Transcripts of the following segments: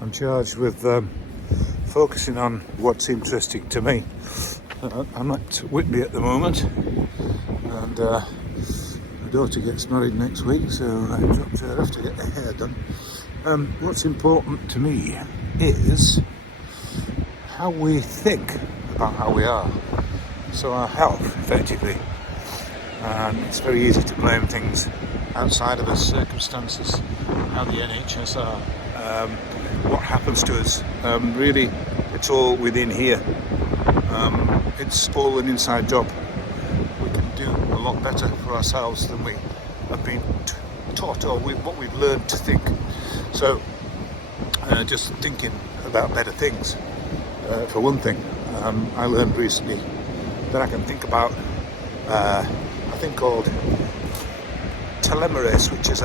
I'm charged with focusing on what's interesting to me. I'm at Whitby at the moment, and my daughter gets married next week, so I dropped her off to get her hair done. What's important to me is how we think about how we are, so our health, effectively. And it's very easy to blame things outside of us, circumstances, how the NHS are, what happens to us. Really, it's all within here. It's all an inside job. We can do a lot better for ourselves than we have been taught, or what we've learned to think. So, just thinking about better things. For one thing, I learned recently that I can think about a thing called telomerase, which is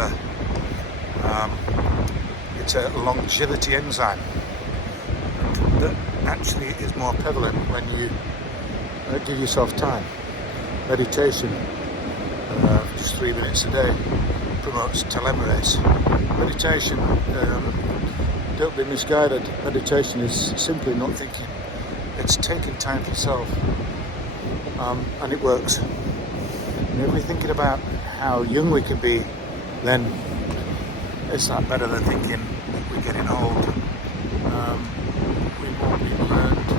it's a longevity enzyme that actually is more prevalent when you give yourself time. Meditation, just 3 minutes a day, promotes telomerase. Meditation, don't be misguided. Meditation is simply not thinking. It's taking time for yourself, and it works. And if we're thinking about how young we can be, then it's not better than thinking we're getting old. We won't be learned,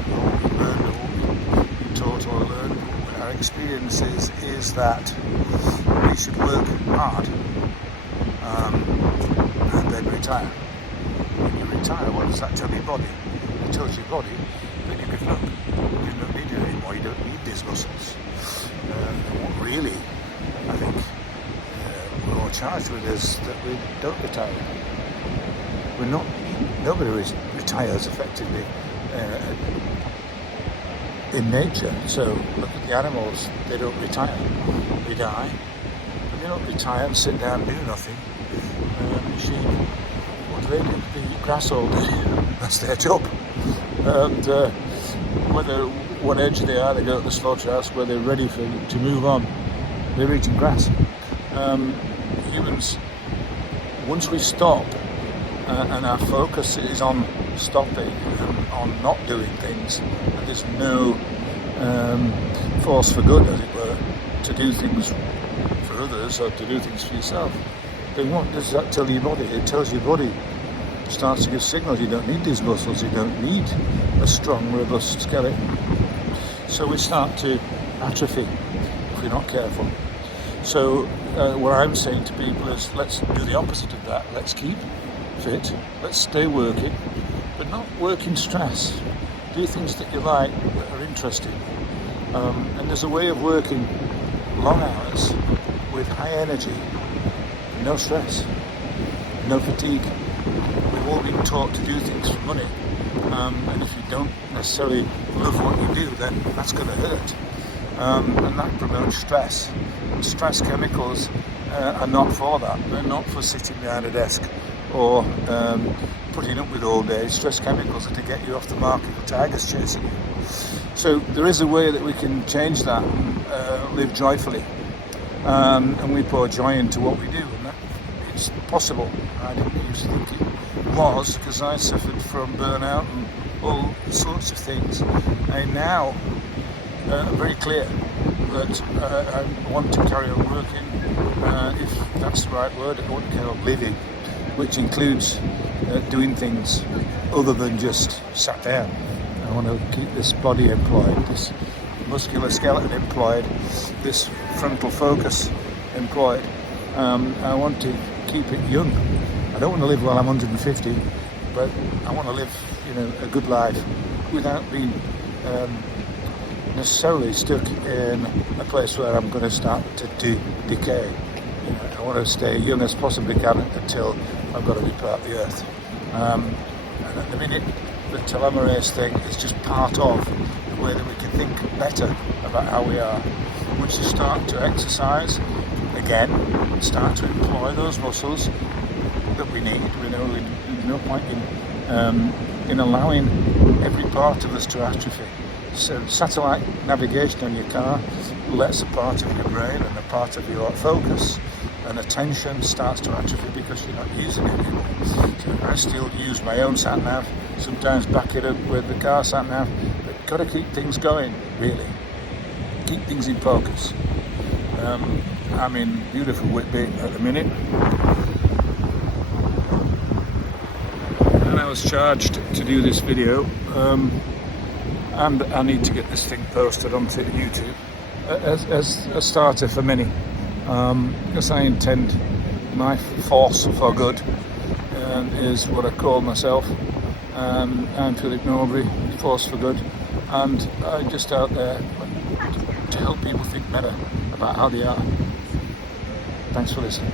or be taught or learned. Our experiences is that we should work hard and then retire. When you retire, what does that tell your body? It tells your body that you give up. You don't need it anymore. You don't need these muscles. And what really, I think, we're all charged with is that we don't retire. Nobody retires effectively in nature. So look at the animals, they don't retire. They die, but they don't retire and sit down and do nothing. Sheep, what do? They eat grass all day. That's their job. And what age they are, they go to the slaughterhouse where they're ready to move on. They're eating grass. Humans, once we stop and our focus is on stopping and on not doing things, and there's no force for good, as it were, to do things for others or to do things for yourself, then what does that tell your body? It tells your body, starts to give signals. You don't need these muscles, you don't need a strong, robust skeleton. So we start to atrophy if we're not careful. So what I'm saying to people is, let's do the opposite of that. Let's keep fit, let's stay working, but not work in stress. Do things that you like, that are interesting. And there's a way of working long hours with high energy, no stress, no fatigue. We've all been taught to do things for money, and if you don't necessarily love what you do, then that's going to hurt. And that promotes stress. And stress chemicals are not for that. They're not for sitting behind a desk or putting up with all day. Stress chemicals are to get you off the market for tigers chasing you. So there is a way that we can change that and live joyfully. And we pour joy into what we do, and that it's possible. I didn't used to think it was, because I suffered from burnout and all sorts of things. And now I'm very clear that I want to carry on working, if that's the right word. I want to carry on living, which includes doing things other than just sat down. I want to keep this body employed, this muscular skeleton employed, this frontal focus employed. I want to keep it young. I don't want to live while I'm 150, but I want to live, a good life without being necessarily stuck in a place where I'm going to start to decay. I want to stay young as possibly can until I've got to depart the earth. And at the minute, the telomerase thing is just part of the way that we can think better about how we are. Once you start to exercise again, and start to employ those muscles that we need, there's no point in allowing every part of us to atrophy. So satellite navigation on your car lets a part of your brain and a part of your focus and attention starts to atrophy because you're not using it anymore. So I still use my own sat nav, sometimes back it up with the car sat nav, but got to keep things going, really. Keep things in focus. I'm in beautiful Whitby at the minute, and I was charged to do this video, and I need to get this thing posted onto YouTube as a starter for many, because I intend my force for good is what I call myself. I'm Philip Norbury, Force for Good, and I'm just out there to help people think better about how they are. Thanks for listening.